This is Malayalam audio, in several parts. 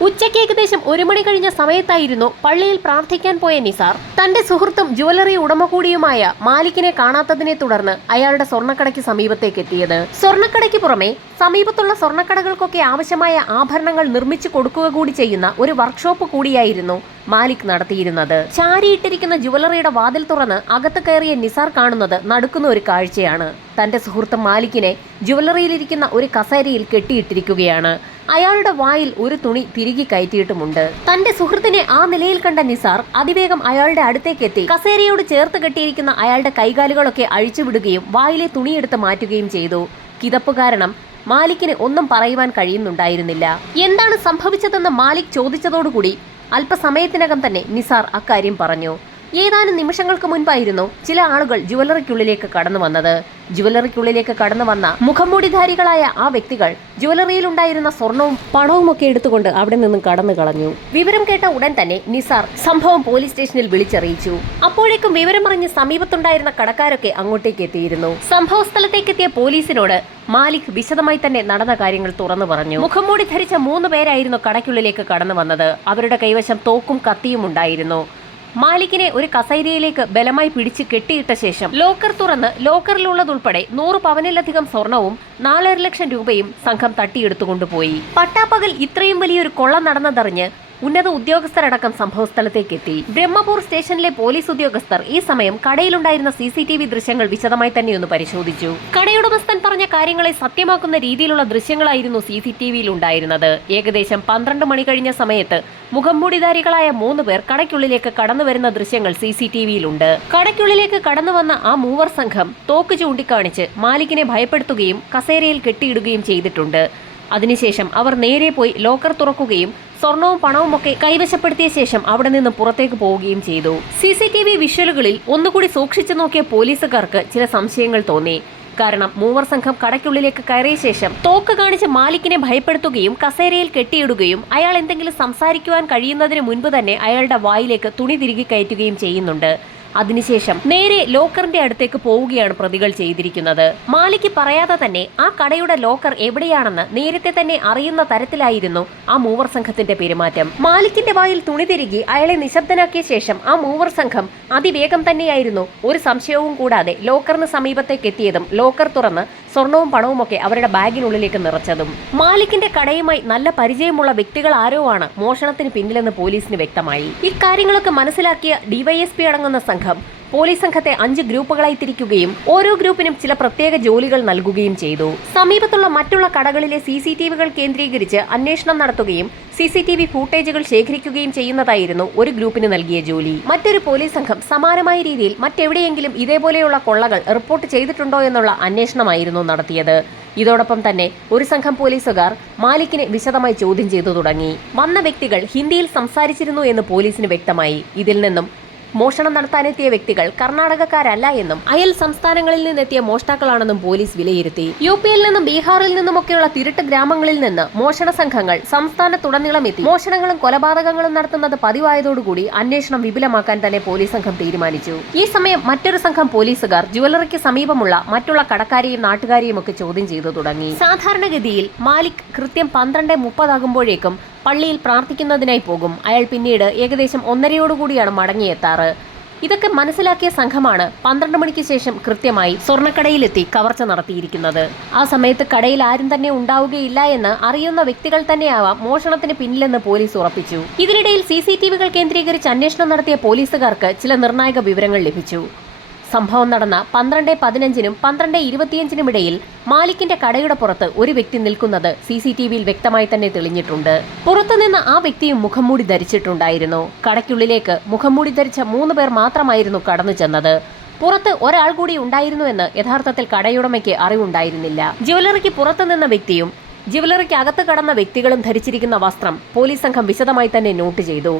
ഉച്ചയ്ക്ക് ഏകദേശം ഒരു മണി കഴിഞ്ഞ സമയത്തായിരുന്നു പള്ളിയിൽ പ്രാർത്ഥിക്കാൻ പോയ നിസാർ. തന്റെ സുഹൃത്തും ജുവലറി ഉടമ കൂടിയുമായ മാലിക്കിനെ കാണാത്തതിനെ തുടർന്ന് അയാളുടെ സ്വർണക്കടയ്ക്ക് സമീപത്തേക്ക് എത്തിയത് സ്വർണക്കടയ്ക്ക് പുറമെ സമീപത്തുള്ള സ്വർണക്കടകൾക്കൊക്കെ ആവശ്യമായ ആഭരണങ്ങൾ നിർമ്മിച്ചു കൊടുക്കുക കൂടി ചെയ്യുന്ന ഒരു വർക്ക്ഷോപ്പ് കൂടിയായിരുന്നു മാലിക് നടത്തിയിരുന്നത്. ചാരിയിട്ടിരിക്കുന്ന ജുവലറിയുടെ വാതിൽ തുറന്ന് അകത്ത് കയറിയ നിസാർ കാണുന്നത് നടക്കുന്ന ഒരു കാഴ്ചയാണ്. തന്റെ സുഹൃത്ത് മാലിക്കിനെ ജുവലറിയിലിരിക്കുന്ന ഒരു കസേരയിൽ കെട്ടിയിട്ടിരിക്കുകയാണ്. അയാളുടെ വായിൽ ഒരു തുണി തിരികെ കയറ്റിയിട്ടുമുണ്ട്. തന്റെ സുഹൃത്തിനെ ആ നിലയിൽ കണ്ട നിസാർ അതിവേഗം അയാളുടെ അടുത്തേക്ക് എത്തി കസേരയോട് ചേർത്ത് കെട്ടിയിരിക്കുന്ന അയാളുടെ കൈകാലുകളൊക്കെ അഴിച്ചുവിടുകയും വായിലെ തുണിയെടുത്ത് മാറ്റുകയും ചെയ്തു. കിതപ്പ് കാരണം മാലിക്കിന് ഒന്നും പറയുവാൻ കഴിയുന്നുണ്ടായിരുന്നില്ല. എന്താണ് സംഭവിച്ചതെന്ന് മാലിക് ചോദിച്ചതോടുകൂടി അല്പസമയത്തിനകം തന്നെ നിസാർ അക്കാര്യം പറഞ്ഞു ഏതാനും നിമിഷങ്ങൾക്ക് മുൻപായിരുന്നു ചില ആളുകൾ ജുവലറിക്കുള്ളിലേക്ക് കടന്നു വന്നത്. ജുവലറിക്കുള്ളിലേക്ക് കടന്നു വന്ന മുഖംമൂടിധാരികളായ ആ വ്യക്തികൾ ജുവലറിയിലുണ്ടായിരുന്ന സ്വർണവും പണവും ഒക്കെ എടുത്തുകൊണ്ട് അവിടെ നിന്നും കടന്നു കളഞ്ഞു. വിവരം കേട്ട ഉടൻ തന്നെ നിസാർ സംഭവം പോലീസ് സ്റ്റേഷനിൽ വിളിച്ചറിയിച്ചു. അപ്പോഴേക്കും വിവരം അറിഞ്ഞ് സമീപത്തുണ്ടായിരുന്ന കടക്കാരൊക്കെ അങ്ങോട്ടേക്ക് എത്തിയിരുന്നു. സംഭവ സ്ഥലത്തേക്ക് എത്തിയ പോലീസിനോട് മാലിക് വിശദമായി തന്നെ നടന്ന കാര്യങ്ങൾ തുറന്നു പറഞ്ഞു. മുഖംമൂടി ധരിച്ച മൂന്ന് പേരായിരുന്നു കടയ്ക്കുള്ളിലേക്ക് കടന്നു വന്നത്. അവരുടെ കൈവശം തോക്കും കത്തിയും ഉണ്ടായിരുന്നു. മാലിക്കിനെ ഒരു കസൈരയിലേക്ക് ബലമായി പിടിച്ച് കെട്ടിയിട്ട ശേഷം ലോക്കർ തുറന്ന് ലോക്കറിലുള്ളതുൾപ്പെടെ നൂറ് പവനിലധികം സ്വർണവും നാലര ലക്ഷം രൂപയും സംഘം തട്ടിയെടുത്തുകൊണ്ടുപോയി. പട്ടാപ്പകൽ ഇത്രയും വലിയൊരു കൊള്ള നടന്നതറിഞ്ഞ് ഉന്നത ഉദ്യോഗസ്ഥരടക്കം സംഭവസ്ഥലത്തേക്ക് എത്തി ബ്രഹ്മപൂർ സ്റ്റേഷനിലെ പോലീസ് ഉദ്യോഗസ്ഥർ ഈ സമയം കടയിലുണ്ടായിരുന്ന സി സി ടി വി ദൃശ്യങ്ങൾ വിശദമായി തന്നെ ഒന്ന് പരിശോധിച്ചു. കടയുടമസ്ഥൻ പറഞ്ഞ കാര്യങ്ങളെ സത്യമാക്കുന്ന രീതിയിലുള്ള ദൃശ്യങ്ങളായിരുന്നു സി സി ടി വിയിൽ ഉണ്ടായിരുന്നത് ഏകദേശം പന്ത്രണ്ട് മണി കഴിഞ്ഞ സമയത്ത് മുഖംമൂടിധാരികളായ മൂന്ന് പേർ കടയ്ക്കുള്ളിലേക്ക് കടന്നു വരുന്ന ദൃശ്യങ്ങൾ സി സി ടി വിയിലുണ്ട്. കടയ്ക്കുള്ളിലേക്ക് കടന്നു വന്ന ആ മൂവർ സംഘം തോക്ക് ചൂണ്ടിക്കാണിച്ച് മാലിക്കിനെ ഭയപ്പെടുത്തുകയും കസേരയിൽ കെട്ടിയിടുകയും ചെയ്തിട്ടുണ്ട്. അതിനുശേഷം അവർ നേരെ പോയി ലോക്കർ തുറക്കുകയും സ്വർണവും പണവും ഒക്കെ കൈവശപ്പെടുത്തിയ ശേഷം അവിടെ നിന്ന് പുറത്തേക്ക് പോവുകയും ചെയ്തു. സി സി ടി വി വിഷ്വലുകളിൽ ഒന്നുകൂടി സൂക്ഷിച്ചു നോക്കിയ പോലീസുകാർക്ക് ചില സംശയങ്ങൾ തോന്നി. കാരണം മൂവർ സംഘം കടയ്ക്കുള്ളിലേക്ക് കയറിയ ശേഷം തോക്ക് കാണിച്ച് മാലിക്കിനെ ഭയപ്പെടുത്തുകയും കസേരയിൽ കെട്ടിയിടുകയും അയാൾ എന്തെങ്കിലും സംസാരിക്കുവാൻ കഴിയുന്നതിന് മുൻപ് തന്നെ അയാളുടെ വായിലേക്ക് തുണി തിരികെ കയറ്റുകയും ചെയ്യുന്നുണ്ട്. അതിനുശേഷം നേരെ ലോക്കറിന്റെ അടുത്തേക്ക് പോവുകയാണ് പ്രതികൾ ചെയ്തിരിക്കുന്നത്. മാലിക്ക് പറയാതെ തന്നെ ആ കടയുടെ ലോക്കർ എവിടെയാണെന്ന് നേരത്തെ തന്നെ അറിയുന്ന തരത്തിലായിരുന്നു ആ മൂവർ സംഘത്തിന്റെ പെരുമാറ്റം. മാലിക്കിന്റെ വായിൽ തുണി തിരികെ അയാളെ നിശബ്ദനാക്കിയ ശേഷം ആ മൂവർ സംഘം അതിവേഗം തന്നെയായിരുന്നു. ഒരു സംശയവും കൂടാതെ ലോക്കറിന് സമീപത്തേക്ക് എത്തിയതും ലോക്കർ തുറന്ന് സ്വർണവും പണവും ഒക്കെ അവരുടെ ബാഗിനുള്ളിലേക്ക് നിറച്ചതും. മാലിക്കിന്റെ കടയുമായി നല്ല പരിചയമുള്ള വ്യക്തികൾ ആരോ ആണ് മോഷണത്തിന് പിന്നിലെന്ന് പോലീസിന് വ്യക്തമായി. ഇക്കാര്യങ്ങളൊക്കെ മനസ്സിലാക്കിയ ഡിവൈഎസ്പി അടങ്ങുന്ന സംഘം പോലീസ് സംഘത്തെ അഞ്ച് ഗ്രൂപ്പുകളായി തിരിക്കുകയും ഓരോ ഗ്രൂപ്പിനും ചില പ്രത്യേക ജോലികൾ നൽകുകയും ചെയ്തു. സമീപത്തുള്ള മറ്റുള്ള കടകളിലെ സി സി ടി വികൾ കേന്ദ്രീകരിച്ച് അന്വേഷണം നടത്തുകയും സി സി ടി വി ഫൂട്ടേജുകൾ ശേഖരിക്കുകയും ചെയ്യുന്നതായിരുന്നു ഒരു ഗ്രൂപ്പിന് നൽകിയ ജോലി. മറ്റൊരു പോലീസ് സംഘം സമാനമായ രീതിയിൽ മറ്റെവിടെയെങ്കിലും ഇതേപോലെയുള്ള കൊള്ളകൾ റിപ്പോർട്ട് ചെയ്തിട്ടുണ്ടോ എന്നുള്ള അന്വേഷണമായിരുന്നു നടത്തിയത്. ഇതോടൊപ്പം തന്നെ ഒരു സംഘം പോലീസുകാർ മാലിക്കിനെ വിശദമായി ചോദ്യം ചെയ്തു തുടങ്ങി. വന്ന വ്യക്തികൾ ഹിന്ദിയിൽ സംസാരിച്ചിരുന്നു എന്ന് പോലീസിന് വ്യക്തമായി. ഇതിൽ നിന്നും മോഷണം നടത്താനെത്തിയ വ്യക്തികൾ കർണാടകക്കാരല്ല എന്നും അയൽ സംസ്ഥാനങ്ങളിൽ നിന്നെത്തിയ മോഷ്ടാക്കളാണെന്നും പോലീസ് വിലയിരുത്തി. യു പിയിൽ നിന്നും ബീഹാറിൽ നിന്നുമൊക്കെയുള്ള തിരുട്ട് ഗ്രാമങ്ങളിൽ നിന്ന് മോഷണ സംഘങ്ങൾ സംസ്ഥാനത്തുടനീളം എത്തി. മോഷണങ്ങളും കൊലപാതകങ്ങളും നടത്തുന്നത് പതിവായതോടുകൂടി അന്വേഷണം വിപുലമാക്കാൻ തന്നെ പോലീസ് സംഘം തീരുമാനിച്ചു. ഈ സമയം മറ്റൊരു സംഘം പോലീസുകാർ ജ്വല്ലറിക്ക് സമീപമുള്ള മറ്റുള്ള കടക്കാരെയും നാട്ടുകാരെയും ഒക്കെ ചോദ്യം ചെയ്തു തുടങ്ങി. സാധാരണഗതിയിൽ മാലിക് കൃത്യം പന്ത്രണ്ട് മുപ്പതാകുമ്പോഴേക്കും പള്ളിയിൽ പ്രാർത്ഥിക്കുന്നതിനായി പോകും. അയാൾ പിന്നീട് ഏകദേശം ഒന്നരയോടുകൂടിയാണ് മടങ്ങിയെത്താറ്. ഇതൊക്കെ മനസ്സിലാക്കിയ സംഘമാണ് പന്ത്രണ്ട് മണിക്ക് ശേഷം കൃത്യമായി സ്വർണക്കടയിലെത്തി കവർച്ച നടത്തിയിരിക്കുന്നത്. ആ സമയത്ത് കടയിൽ ആരും തന്നെ ഉണ്ടാവുകയില്ല എന്ന് അറിയുന്ന വ്യക്തികൾ തന്നെയാവാം മോഷണത്തിന് പിന്നിലെന്ന് പോലീസ് ഉറപ്പിച്ചു. ഇതിനിടയിൽ സി കേന്ദ്രീകരിച്ച് അന്വേഷണം നടത്തിയ പോലീസുകാർക്ക് ചില നിർണായക വിവരങ്ങൾ ലഭിച്ചു. സംഭവം നടന്ന പന്ത്രണ്ട് പതിനഞ്ചിനും പന്ത്രണ്ട് ഇരുപത്തിയഞ്ചിനും ഇടയിൽ മാലിക്കിന്റെ കടയുടെ പുറത്ത് ഒരു വ്യക്തി നിൽക്കുന്നത് സി സി ടി വിയിൽ വ്യക്തമായി തന്നെ തെളിഞ്ഞിട്ടുണ്ട്. പുറത്തുനിന്ന് ആ വ്യക്തിയും മുഖംമൂടി ധരിച്ചിട്ടുണ്ടായിരുന്നു. കടയ്ക്കുള്ളിലേക്ക് മുഖംമൂടി ധരിച്ച മൂന്ന് പേർ മാത്രമായിരുന്നു കടന്നു ചെന്നത്. പുറത്ത് ഒരാൾ കൂടി ഉണ്ടായിരുന്നുവെന്ന് യഥാർത്ഥത്തിൽ കടയുടമയ്ക്ക് അറിവുണ്ടായിരുന്നില്ല. ജ്വല്ലറിക്ക് പുറത്തുനിന്ന വ്യക്തിയും ജ്വല്ലറിക്ക് അകത്ത് കടന്ന വ്യക്തികളും ധരിച്ചിരിക്കുന്ന വസ്ത്രം പോലീസ് സംഘം വിശദമായി തന്നെ നോട്ട് ചെയ്തു.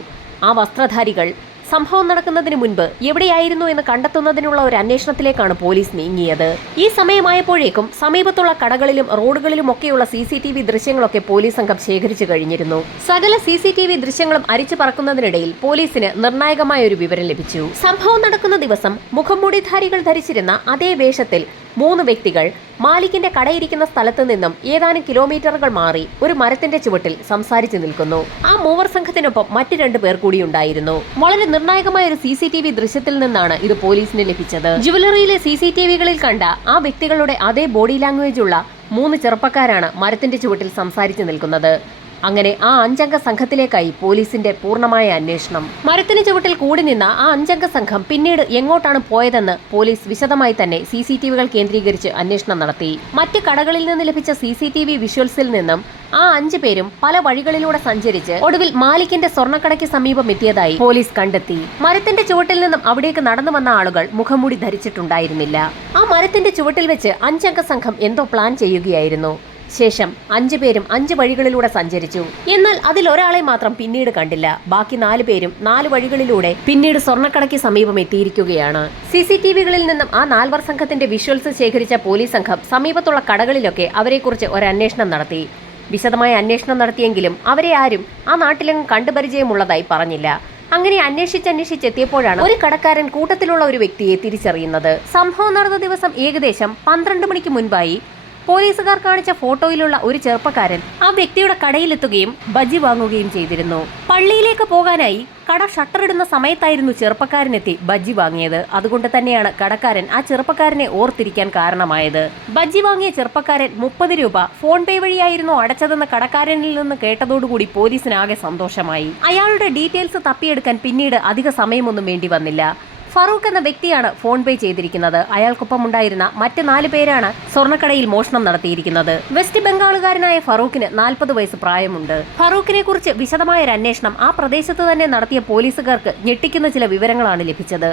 ആ വസ്ത്രധാരികൾ സംഭവം നടക്കുന്നതിന് മുൻപ് എവിടെയായിരുന്നു എന്ന് കണ്ടെത്തുന്നതിനുള്ള ഒരു അന്വേഷണത്തിലേക്കാണ് പോലീസ് നീങ്ങിയത്. ഈ സമയമായപ്പോഴേക്കും സമീപത്തുള്ള കടകളിലും റോഡുകളിലും ഒക്കെയുള്ള സി സി ടി വി ദൃശ്യങ്ങളൊക്കെ പോലീസ് സംഘം ശേഖരിച്ചു കഴിഞ്ഞിരുന്നു. സകല സി സി ടി വി ദൃശ്യങ്ങളും അരിച്ചു പറക്കുന്നതിനിടയിൽ പോലീസിന് നിർണായകമായ ഒരു വിവരം ലഭിച്ചു. സംഭവം നടക്കുന്ന ദിവസം മുഖംമൂടിധാരികൾ ധരിച്ചിരുന്ന അതേ വേഷത്തിൽ മൂന്ന് വ്യക്തികൾ മാലിക്കിന്റെ കടയിരിക്കുന്ന സ്ഥലത്ത് നിന്നും ഏതാനും കിലോമീറ്ററുകൾ മാറി ഒരു മരത്തിന്റെ ചുവട്ടിൽ സംസാരിച്ചു നിൽക്കുന്നു. ആ മൂവർ സംഘത്തിനൊപ്പം മറ്റു രണ്ടു പേർ കൂടി ഉണ്ടായിരുന്നു. വളരെ നിർണായകമായ ഒരു സി സി ടി വി ദൃശ്യത്തിൽ നിന്നാണ് ഇത് പോലീസിന് ലഭിച്ചത്. ജുവലറിയിലെ സി സി ടി വികളിൽ കണ്ട ആ വ്യക്തികളുടെ അതേ ബോഡി ലാംഗ്വേജ് ഉള്ള മൂന്ന് ചെറുപ്പക്കാരാണ് മരത്തിന്റെ ചുവട്ടിൽ സംസാരിച്ചു നിൽക്കുന്നത്. അങ്ങനെ ആ അഞ്ചംഗ സംഘത്തിലേക്കായി പോലീസിന്റെ പൂർണമായ അന്വേഷണം. മരത്തിന് ചുവട്ടിൽ കൂടി നിന്ന ആ അഞ്ചംഗ സംഘം പിന്നീട് എങ്ങോട്ടാണ് പോയതെന്ന് പോലീസ് വിശദമായി തന്നെ സി സി ടി വികൾ കേന്ദ്രീകരിച്ച് അന്വേഷണം നടത്തി. മറ്റ് കടകളിൽ നിന്ന് ലഭിച്ച സി സി ടി വി വിഷ്വൽസിൽ നിന്നും ആ അഞ്ചു പേരും പല വഴികളിലൂടെ സഞ്ചരിച്ച് ഒടുവിൽ മാലിക്കിന്റെ സ്വർണക്കടയ്ക്ക് സമീപം എത്തിയതായി പോലീസ് കണ്ടെത്തി. മരത്തിന്റെ ചുവട്ടിൽ നിന്നും അവിടേക്ക് നടന്നു വന്ന ആളുകൾ മുഖംമൂടി ധരിച്ചിട്ടുണ്ടായിരുന്നില്ല. ആ മരത്തിന്റെ ചുവട്ടിൽ വെച്ച് അഞ്ചംഗ സംഘം എന്തോ പ്ലാൻ ചെയ്യുകയായിരുന്നു. ശേഷം അഞ്ചു പേരും അഞ്ച് വഴികളിലൂടെ സഞ്ചരിച്ചു. എന്നാൽ അതിൽ ഒരാളെ മാത്രം പിന്നീട് കണ്ടില്ല. ബാക്കി നാല് പേരും നാല് വഴികളിലൂടെ പിന്നീട് സ്വർണക്കടയ്ക്ക് സമീപം എത്തിയിരിക്കുകയാണ്. സി സി ടി വികളിൽ നിന്നും ആ നാൽവർ സംഘത്തിന്റെ വിഷ്വൽസ് ശേഖരിച്ച പോലീസ് സംഘം സമീപത്തുള്ള കടകളിലൊക്കെ അവരെക്കുറിച്ച് ഒരു അന്വേഷണം നടത്തി. വിശദമായ അന്വേഷണം നടത്തിയെങ്കിലും അവരെ ആരും ആ നാട്ടിലെങ്ങും കണ്ടുപരിചയമുള്ളതായി പറഞ്ഞില്ല. അങ്ങനെ അന്വേഷിച്ചന്വേഷിച്ചെത്തിയപ്പോഴാണ് ഒരു കടക്കാരൻ കൂട്ടത്തിലുള്ള ഒരു വ്യക്തിയെ തിരിച്ചറിയുന്നത്. സംഭവം നടന്ന ദിവസം ഏകദേശം പന്ത്രണ്ട് മണിക്ക് മുൻപായി പോലീസുകാർ കാണിച്ച ഫോട്ടോയിലുള്ള ഒരു ചെറുപ്പക്കാരൻ ആ വ്യക്തിയുടെ കടയിലെത്തുകയും ബജി വാങ്ങുകയും ചെയ്തിരുന്നു. പള്ളിയിലേക്ക് പോകാനായി കട ഷട്ടറിടുന്ന സമയത്തായിരുന്നു ചെറുപ്പക്കാരനെത്തി ബജ്ജി വാങ്ങിയത്. അതുകൊണ്ട് തന്നെയാണ് കടക്കാരൻ ആ ചെറുപ്പക്കാരനെ ഓർത്തിരിക്കാൻ കാരണമായത്. ബജ്ജി വാങ്ങിയ ചെറുപ്പക്കാരൻ മുപ്പത് രൂപ ഫോൺ പേ വഴിയായിരുന്നു അടച്ചതെന്ന് കടക്കാരനിൽ നിന്ന് കേട്ടതോടുകൂടി പോലീസിനാകെ സന്തോഷമായി. അയാളുടെ ഡീറ്റെയിൽസ് തപ്പിയെടുക്കാൻ പിന്നീട് അധിക സമയമൊന്നും വേണ്ടി വന്നില്ല. ഫറൂഖ് എന്ന വ്യക്തിയാണ് ഫോൺ പേ ചെയ്തിരിക്കുന്നത്. അയാൾക്കൊപ്പം ഉണ്ടായിരുന്ന മറ്റ് നാല് പേരാണ് സ്വർണക്കടയിൽ മോഷണം നടത്തിയിരിക്കുന്നത്. വെസ്റ്റ് ബംഗാളുകാരനായ ഫറൂഖിന് നാൽപ്പത് വയസ്സ് പ്രായമുണ്ട്. ഫറൂഖിനെ കുറിച്ച് വിശദമായ ഒരു അന്വേഷണം ആ പ്രദേശത്ത് തന്നെ നടത്തിയ പോലീസുകാർക്ക് ഞെട്ടിക്കുന്ന ചില വിവരങ്ങളാണ് ലഭിച്ചത്.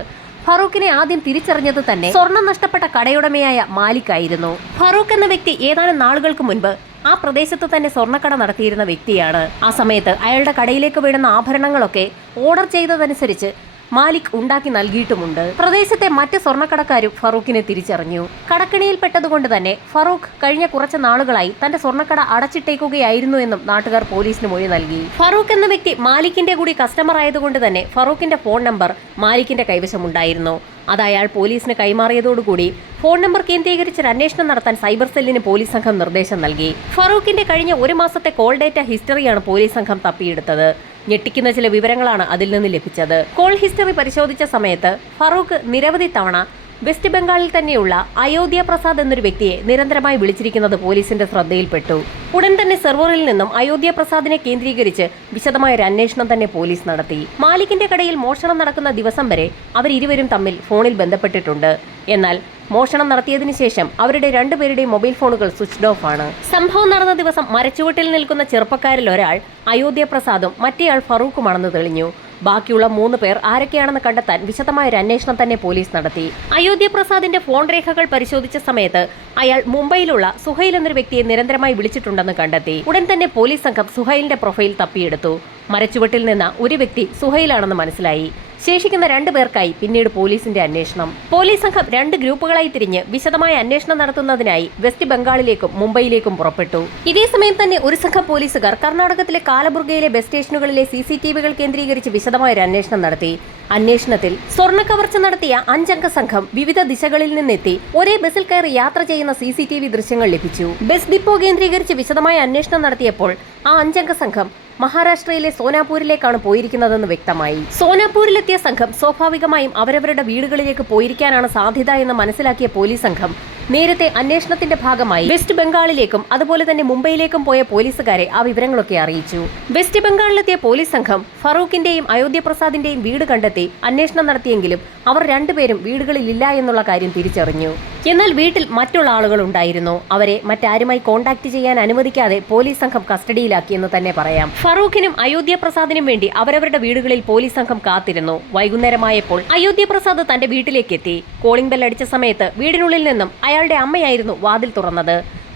ഫറൂഖിനെ ആദ്യം തിരിച്ചറിഞ്ഞത് തന്നെ സ്വർണം നഷ്ടപ്പെട്ട കടയുടമയായ മാലിക്കായിരുന്നു. ഫറൂഖ് എന്ന വ്യക്തി ഏതാനും നാളുകൾക്ക് മുൻപ് ആ പ്രദേശത്ത് തന്നെ സ്വർണക്കട നടത്തിയിരുന്ന വ്യക്തിയാണ്. ആ സമയത്ത് അയാളുടെ കടയിലേക്ക് വീഴുന്ന ആഭരണങ്ങളൊക്കെ ഓർഡർ ചെയ്തതനുസരിച്ച് മാലിക് ഉണ്ടാക്കി നൽകിയിട്ടുമുണ്ട്. പ്രദേശത്തെ മറ്റ് സ്വർണക്കടക്കാരും ഫറൂഖിനെ തിരിച്ചറിഞ്ഞു. കടക്കിണിയിൽപ്പെട്ടതുകൊണ്ട് തന്നെ ഫറൂഖ് കഴിഞ്ഞ കുറച്ച് നാളുകളായി തന്റെ സ്വർണക്കട അടച്ചിട്ടേക്കുകയായിരുന്നു എന്നും നാട്ടുകാർ പോലീസിന് മൊഴി നൽകി. ഫറൂഖ് എന്ന വ്യക്തി മാലിക്കിന്റെ കൂടി കസ്റ്റമർ ആയതുകൊണ്ട് തന്നെ ഫറൂഖിന്റെ ഫോൺ നമ്പർ മാലിക്കിന്റെ കൈവശമുണ്ടായിരുന്നു. അത് അയാൾ പോലീസിന് കൈമാറിയതോടുകൂടി ഫോൺ നമ്പർ കേന്ദ്രീകരിച്ച് അന്വേഷണം നടത്താൻ സൈബർ സെല്ലിന് പോലീസ് സംഘം നിർദ്ദേശം നൽകി. ഫറൂഖിന്റെ കഴിഞ്ഞ ഒരു മാസത്തെ കോൾ ഡേറ്റ ഹിസ്റ്ററിയാണ് പോലീസ് സംഘം തപ്പിയെടുത്തത്. ഞെട്ടിക്കുന്ന ചില വിവരങ്ങളാണ് അതിൽ നിന്ന് ലഭിച്ചത്. കോൾ ഹിസ്റ്ററി പരിശോധിച്ച സമയത്ത് ഫറൂഖ് നിരവധി തവണ വെസ്റ്റ് ബംഗാളിൽ തന്നെയുള്ള അയോധ്യ പ്രസാദ് എന്നൊരു വ്യക്തിയെ നിരന്തരമായി വിളിച്ചിരിക്കുന്നത് പോലീസിന്റെ ശ്രദ്ധയിൽപ്പെട്ടു. ഉടൻ തന്നെ സെർവറിൽ നിന്നും അയോധ്യ പ്രസാദിനെ കേന്ദ്രീകരിച്ച് വിശദമായ ഒരു അന്വേഷണം തന്നെ പോലീസ് നടത്തി. മാലിക്കിന്റെ കടയിൽ മോഷണം നടക്കുന്ന ദിവസം വരെ അവരിരുവരും തമ്മിൽ ഫോണിൽ ബന്ധപ്പെട്ടിട്ടുണ്ട്. എന്നാൽ മോഷണം നടത്തിയതിനു ശേഷം അവരുടെ രണ്ടുപേരുടെയും മൊബൈൽ ഫോണുകൾ സ്വിച്ച്ഡ് ഓഫ് ആണ്. സംഭവം നടന്ന ദിവസം മരച്ചുവട്ടിൽ നിൽക്കുന്ന ചെറുപ്പക്കാരിൽ ഒരാൾ അയോധ്യ പ്രസാദും മറ്റേയാൾ ഫറൂഖുമാണെന്ന് തെളിഞ്ഞു. ബാക്കിയുള്ള മൂന്ന് പേർ ആരൊക്കെയാണെന്ന് കണ്ടെത്താൻ വിശദമായ ഒരു അന്വേഷണം തന്നെ പോലീസ് നടത്തി. അയോധ്യ പ്രസാദിന്റെ ഫോൺ രേഖകൾ പരിശോധിച്ച സമയത്ത് അയാൾ മുംബൈയിലുള്ള സുഹൈൽ എന്നൊരു വ്യക്തിയെ നിരന്തരമായി വിളിച്ചിട്ടുണ്ടെന്ന് കണ്ടെത്തി. ഉടൻ തന്നെ പോലീസ് സംഘം സുഹൈലിന്റെ പ്രൊഫൈൽ തപ്പിയെടുത്തു. മരച്ചുവട്ടിൽ നിന്ന് ഒരു വ്യക്തി സുഹൈലാണെന്ന് മനസ്സിലായി. ശേഷിക്കുന്ന രണ്ടു പേർക്കായി പിന്നീട് പോലീസിന്റെ അന്വേഷണം. പോലീസ് സംഘം രണ്ട് ഗ്രൂപ്പുകളായി തിരിഞ്ഞ് വിശദമായ അന്വേഷണം നടത്തുന്നതിനായി വെസ്റ്റ് ബംഗാളിലേക്കും മുംബൈയിലേക്കും പുറപ്പെട്ടു. ഇതേസമയം തന്നെ ഒരു സംഘം പോലീസുകാർ കർണാടകത്തിലെ കാലബുർഗയിലെ ബസ് സ്റ്റേഷനുകളിലെ സി സി ടി വികൾ കേന്ദ്രീകരിച്ച് വിശദമായ ഒരു അന്വേഷണം നടത്തി. അന്വേഷണത്തിൽ സ്വർണ കവർച്ച നടത്തിയ അഞ്ചംഗ സംഘം വിവിധ ദിശകളിൽ നിന്നെത്തി ഒരേ ബസ്സിൽ കയറി യാത്ര ചെയ്യുന്ന സി സി ടി വി ദൃശ്യങ്ങൾ ലഭിച്ചു. ബസ് ഡിപ്പോ കേന്ദ്രീകരിച്ച് വിശദമായ അന്വേഷണം നടത്തിയപ്പോൾ ആ അഞ്ചംഗ സംഘം മഹാരാഷ്ട്രയിലെ സോനാപൂരിലേക്കാണ് പോയിരിക്കുന്നതെന്ന് വ്യക്തമായി. സോനാപൂരിലെത്തിയ സംഘം സ്വാഭാവികമായും അവരവരുടെ വീടുകളിലേക്ക് പോയിരിക്കാനാണ് സാധ്യത എന്ന് മനസ്സിലാക്കിയ പോലീസ് സംഘം നേരത്തെ അന്വേഷണത്തിന്റെ ഭാഗമായി വെസ്റ്റ് ബംഗാളിലേക്കും അതുപോലെ തന്നെ മുംബൈയിലേക്കും പോയ പോലീസുകാരെ ആ വിവരങ്ങളൊക്കെ അറിയിച്ചു. വെസ്റ്റ് ബംഗാളിലെത്തിയ പോലീസ് സംഘം ഫറൂഖിന്റെയും അയോധ്യ പ്രസാദിന്റെയും വീട് കണ്ടെത്തി അന്വേഷണം നടത്തിയെങ്കിലും അവർ രണ്ടുപേരും വീടുകളിലില്ല എന്നുള്ള കാര്യം തിരിച്ചറിഞ്ഞു. എന്നാൽ വീട്ടിൽ മറ്റുള്ള ആളുകൾ ഉണ്ടായിരുന്നു. അവരെ മറ്റാരുമായി കോണ്ടാക്ട് ചെയ്യാൻ അനുവദിക്കാതെ പോലീസ് സംഘം കസ്റ്റഡിയിലാക്കിയെന്ന് തന്നെ പറയാം. ഫറൂഖിനും അയോധ്യ പ്രസാദിനും വേണ്ടി അവരവരുടെ വീടുകളിൽ പോലീസ് സംഘം കാത്തിരുന്നു. വൈകുന്നേരമായപ്പോൾ അയോധ്യ പ്രസാദ് തന്റെ വീട്ടിലേക്ക് എത്തി കോളിംഗ് ബെൽ അടിച്ച സമയത്ത് വീടിനുള്ളിൽ നിന്നും അയാളുടെ അമ്മയായിരുന്നു വാതിൽ തുറന്നത്.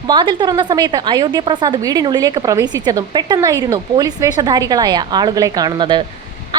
വാതിൽ തുറന്ന സമയത്ത് അയോധ്യ പ്രസാദ് വീടിനുള്ളിലേക്ക് പ്രവേശിച്ചതും പെട്ടെന്നായിരുന്നു പോലീസ് വേഷധാരികളായ ആളുകളെ കാണുന്നത്.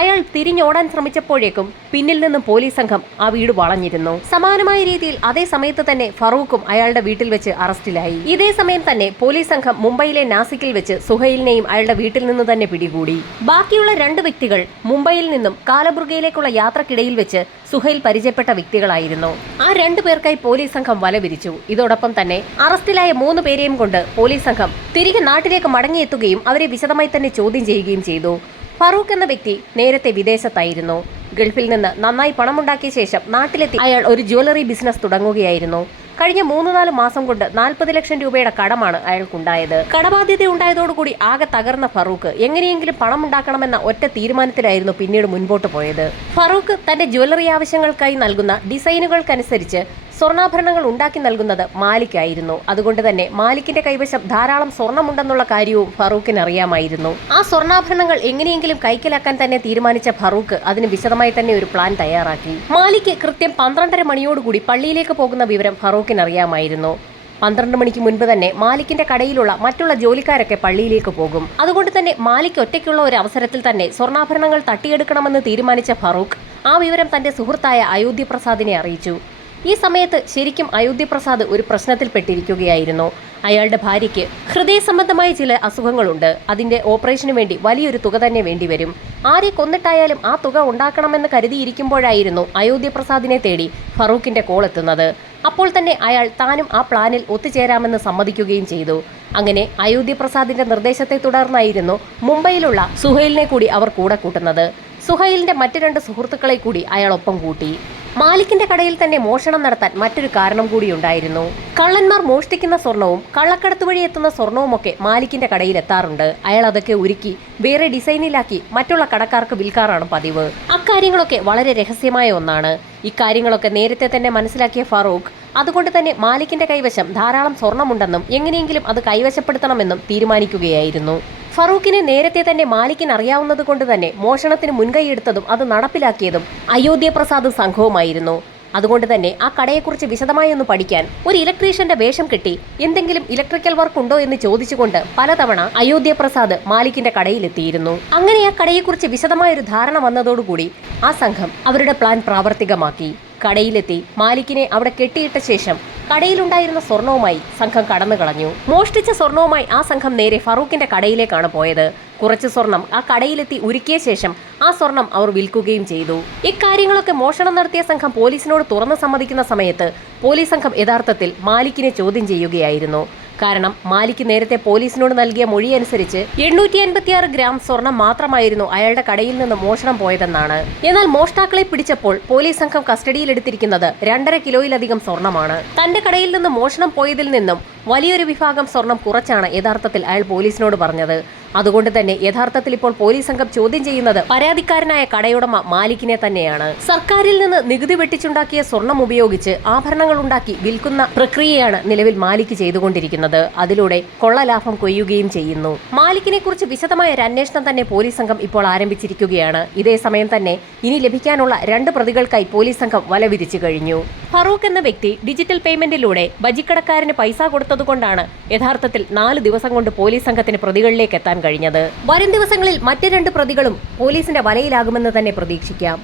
അയാൾ തിരിഞ്ഞോടാൻ ശ്രമിച്ചപ്പോഴേക്കും പിന്നിൽ നിന്നും പോലീസ് സംഘം ആ വീട് വളഞ്ഞിരുന്നു. സമാനമായ രീതിയിൽ അതേ സമയത്ത് തന്നെ ഫറൂഖും അയാളുടെ വീട്ടിൽ വെച്ച് അറസ്റ്റിലായി. ഇതേ സമയം തന്നെ പോലീസ് സംഘം മുംബൈയിലെ നാസിക്കിൽ വെച്ച് സുഹൈലിനെയും അയാളുടെ വീട്ടിൽ നിന്ന് തന്നെ പിടികൂടി. ബാക്കിയുള്ള രണ്ട് വ്യക്തികൾ മുംബൈയിൽ നിന്നും കാലബുർഗയിലേക്കുള്ള യാത്രക്കിടയിൽ വെച്ച് സുഹൈൽ പരിചയപ്പെട്ട വ്യക്തികളായിരുന്നു. ആ രണ്ടു പേർക്കായി പോലീസ് സംഘം വല വിരിച്ചു ഇതോടൊപ്പം തന്നെ അറസ്റ്റിലായ മൂന്ന് പേരെയും കൊണ്ട് പോലീസ് സംഘം തിരികെ നാട്ടിലേക്ക് മടങ്ങിയെത്തുകയും അവരെ വിശദമായി തന്നെ ചോദ്യം ചെയ്യുകയും ചെയ്തു. ഫറൂഖ് എന്ന വ്യക്തി നേരത്തെ വിദേശത്തായിരുന്നു. ഗൾഫിൽ നിന്ന് നന്നായി പണമുണ്ടാക്കിയ ശേഷം നാട്ടിലെത്തി അയാൾ ഒരു ജ്വല്ലറി ബിസിനസ് തുടങ്ങുകയായിരുന്നു. കഴിഞ്ഞ മൂന്ന് നാല് മാസം കൊണ്ട് നാൽപ്പത് ലക്ഷം രൂപയുടെ കടമാണ് അയാൾക്കുണ്ടായത്. കടബാധ്യത ഉണ്ടായതോടുകൂടി ആകെ തകർന്ന ഫറൂഖ് എങ്ങനെയെങ്കിലും പണം ഉണ്ടാക്കണമെന്ന ഒറ്റ തീരുമാനത്തിലായിരുന്നു പിന്നീട് മുൻപോട്ട് പോയത്. ഫറൂഖ് തന്റെ ജ്വല്ലറി ആവശ്യങ്ങൾക്കായി നൽകുന്ന ഡിസൈനുകൾക്കനുസരിച്ച് സ്വർണാഭരണങ്ങൾ ഉണ്ടാക്കി നൽകുന്നത് മാലിക്കായിരുന്നു. അതുകൊണ്ട് തന്നെ മാലിക്കിന്റെ കൈവശം ധാരാളം സ്വർണമുണ്ടെന്നുള്ള കാര്യവും ഫറൂഖിന് അറിയാമായിരുന്നു ആ സ്വർണാഭരണങ്ങൾ എങ്ങനെയെങ്കിലും കൈക്കലാക്കാൻ തന്നെ തീരുമാനിച്ച ഫറൂഖ് അതിന് വിശദമായി തന്നെ ഒരു പ്ലാൻ തയ്യാറാക്കി. മാലിക്ക് കൃത്യം പന്ത്രണ്ടര മണിയോടുകൂടി പള്ളിയിലേക്ക് പോകുന്ന വിവരം ഫറൂഖിന് അറിയാമായിരുന്നു പന്ത്രണ്ട് മണിക്ക് മുൻപ് തന്നെ മാലിക്കിന്റെ കടയിലുള്ള മറ്റുള്ള ജോലിക്കാരൊക്കെ പള്ളിയിലേക്ക് പോകും. അതുകൊണ്ട് തന്നെ മാലിക് ഒറ്റയ്ക്കുള്ള ഒരു അവസരത്തിൽ തന്നെ സ്വർണാഭരണങ്ങൾ തട്ടിയെടുക്കണമെന്ന് തീരുമാനിച്ച ഫറൂഖ് ആ വിവരം തന്റെ സുഹൃത്തായ അയോധ്യ പ്രസാദിനെ അറിയിച്ചു. ഈ സമയത്ത് ശരിക്കും അയോധ്യ പ്രസാദ് ഒരു പ്രശ്നത്തിൽപ്പെട്ടിരിക്കുകയായിരുന്നു അയാളുടെ ഭാര്യയ്ക്ക് ഹൃദയ സംബന്ധമായ ചില അസുഖങ്ങളുണ്ട്. അതിന്റെ ഓപ്പറേഷന് വേണ്ടി വലിയൊരു തുക തന്നെ വേണ്ടിവരും ആരെ കൊന്നിട്ടായാലും ആ തുക ഉണ്ടാക്കണമെന്ന് കരുതിയിരിക്കുമ്പോഴായിരുന്നു അയോധ്യ പ്രസാദിനെ തേടി ഫറൂഖിന്റെ കോൾ എത്തുന്നത് അപ്പോൾ തന്നെ അയാൾ താനും ആ പ്ലാനിൽ ഒത്തുചേരാമെന്ന് സമ്മതിക്കുകയും ചെയ്തു. അങ്ങനെ അയോധ്യ പ്രസാദിന്റെ നിർദ്ദേശത്തെ തുടർന്നായിരുന്നു മുംബൈയിലുള്ള സുഹൈലിനെ കൂടി അവർ കൂടെ കൂട്ടുന്നത്. സുഹൈലിന്റെ മറ്റു രണ്ട് സുഹൃത്തുക്കളെ കൂടി അയാൾ ഒപ്പം കൂട്ടി. മാലിക്കിന്റെ കടയിൽ തന്നെ മോഷണം നടത്താൻ മറ്റൊരു കാരണം കൂടി ഉണ്ടായിരുന്നു. കള്ളന്മാർ മോഷ്ടിക്കുന്ന സ്വർണവും കള്ളക്കടത്ത് വഴി എത്തുന്ന സ്വർണവുമൊക്കെ മാലിക്കിന്റെ കടയിൽ എത്താറുണ്ട്. അയാൾ അതൊക്കെ ഉരുക്കി വേറെ ഡിസൈനിലാക്കി മറ്റുള്ള കടക്കാർക്ക് വിൽക്കാറാണ് പതിവ്. അക്കാര്യങ്ങളൊക്കെ വളരെ രഹസ്യമായ ഒന്നാണ്. ഇക്കാര്യങ്ങളൊക്കെ നേരത്തെ തന്നെ മനസ്സിലാക്കിയ ഫറൂഖ് അതുകൊണ്ട് തന്നെ മാലിക്കിന്റെ കൈവശം ധാരാളം സ്വർണമുണ്ടെന്നും എങ്ങനെയെങ്കിലും അത് കൈവശപ്പെടുത്തണമെന്നും തീരുമാനിക്കുകയായിരുന്നു. ഫറൂഖിനെ നേരത്തെ തന്നെ മാലിക്കിന് അറിയാവുന്നത് കൊണ്ട് തന്നെ മോഷണത്തിന് മുൻകൈയെടുത്തതും അത് നടപ്പിലാക്കിയതും അയോധ്യ പ്രസാദ് സംഘവുമായിരുന്നു. അതുകൊണ്ട് തന്നെ ആ കടയെക്കുറിച്ച് വിശദമായി ഒന്ന് പഠിക്കാൻ ഒരു ഇലക്ട്രീഷ്യന്റെ വേഷം കെട്ടി എന്തെങ്കിലും ഇലക്ട്രിക്കൽ വർക്ക് ഉണ്ടോ എന്ന് ചോദിച്ചുകൊണ്ട് പലതവണ അയോധ്യ പ്രസാദ് മാലിക്കിന്റെ കടയിലെത്തിയിരുന്നു. അങ്ങനെ ആ കടയെക്കുറിച്ച് വിശദമായൊരു ധാരണ വന്നതോടുകൂടി ആ സംഘം അവരുടെ പ്ലാൻ പ്രാവർത്തികമാക്കി. കടയിലെത്തി മാലിക്കിനെ അവിടെ കെട്ടിയിട്ട ശേഷം കടയിലുണ്ടായിരുന്ന സ്വർണവുമായി സംഘം കടന്നു കളഞ്ഞു. മോഷ്ടിച്ച സ്വർണവുമായി ആ സംഘം നേരെ ഫറൂഖിന്റെ കടയിലേക്കാണ് പോയത്. കുറച്ച് സ്വർണം ആ കടയിലെത്തി ഉരുക്കിയ ശേഷം ആ സ്വർണം അവർ വിൽക്കുകയും ചെയ്തു. ഇക്കാര്യങ്ങളൊക്കെ മോഷണം നടത്തിയ സംഘം പോലീസിനോട് തുറന്നു സമ്മതിക്കുന്ന സമയത്ത് പോലീസ് സംഘം യഥാർത്ഥത്തിൽ മാലിക്കിനെ ചോദ്യം ചെയ്യുകയായിരുന്നു. കാരണം മാലിക്ക് നേരത്തെ പോലീസിനോട് നൽകിയ മൊഴി അനുസരിച്ച് എണ്ണൂറ്റി അൻപത്തിയാറ് ഗ്രാം സ്വർണം മാത്രമായിരുന്നു അയാളുടെ കടയിൽ നിന്ന് മോഷണം പോയതെന്നാണ്. എന്നാൽ മോഷ്ടാക്കളെ പിടിച്ചപ്പോൾ പോലീസ് സംഘം കസ്റ്റഡിയിലെടുത്തിരിക്കുന്നത് രണ്ടര കിലോയിലധികം സ്വർണമാണ്. തന്റെ കടയിൽ നിന്ന് മോഷണം പോയതിൽ നിന്നും വലിയൊരു വിഭാഗം സ്വർണം കുറച്ചാണ് യഥാർത്ഥത്തിൽ അയാൾ പോലീസിനോട് പറഞ്ഞത്. അതുകൊണ്ട് തന്നെ യഥാർത്ഥത്തിൽ ഇപ്പോൾ പോലീസ് സംഘം ചോദ്യം ചെയ്യുന്നത് പരാതിക്കാരനായ കടയുടമ മാലിക്കിനെ തന്നെയാണ്. സർക്കാരിൽ നിന്ന് നികുതി വെട്ടിച്ചുണ്ടാക്കിയ സ്വർണം ഉപയോഗിച്ച് ആഭരണങ്ങൾ ഉണ്ടാക്കി വിൽക്കുന്ന പ്രക്രിയയാണ് നിലവിൽ മാലിക്ക് ചെയ്തുകൊണ്ടിരിക്കുന്നത്. അതിലൂടെ കൊള്ളലാഭം കൊയ്യുകയും ചെയ്യുന്നു. മാലിക്കിനെ കുറിച്ച് വിശദമായ ഒരു അന്വേഷണം തന്നെ പോലീസ് സംഘം ഇപ്പോൾ ആരംഭിച്ചിരിക്കുകയാണ്. ഇതേ സമയം തന്നെ ഇനി ലഭിക്കാനുള്ള രണ്ട് പ്രതികൾക്കായി പോലീസ് സംഘം വല വിരിച്ചു കഴിഞ്ഞു. ഫറൂഖ് എന്ന വ്യക്തി ഡിജിറ്റൽ പേയ്മെന്റിലൂടെ ബജിക്കടക്കാരന് പൈസ കൊടുത്തതുകൊണ്ടാണ് യഥാർത്ഥത്തിൽ നാല് ദിവസം കൊണ്ട് പോലീസ് സംഘത്തിന് പ്രതികളിലേക്ക് എത്താൻ കഴിഞ്ഞത്. വരും ദിവസങ്ങളിൽ മറ്റ് രണ്ട് പ്രതികളും പോലീസിന്റെ വലയിലാകുമെന്ന് തന്നെ പ്രതീക്ഷിക്കാം.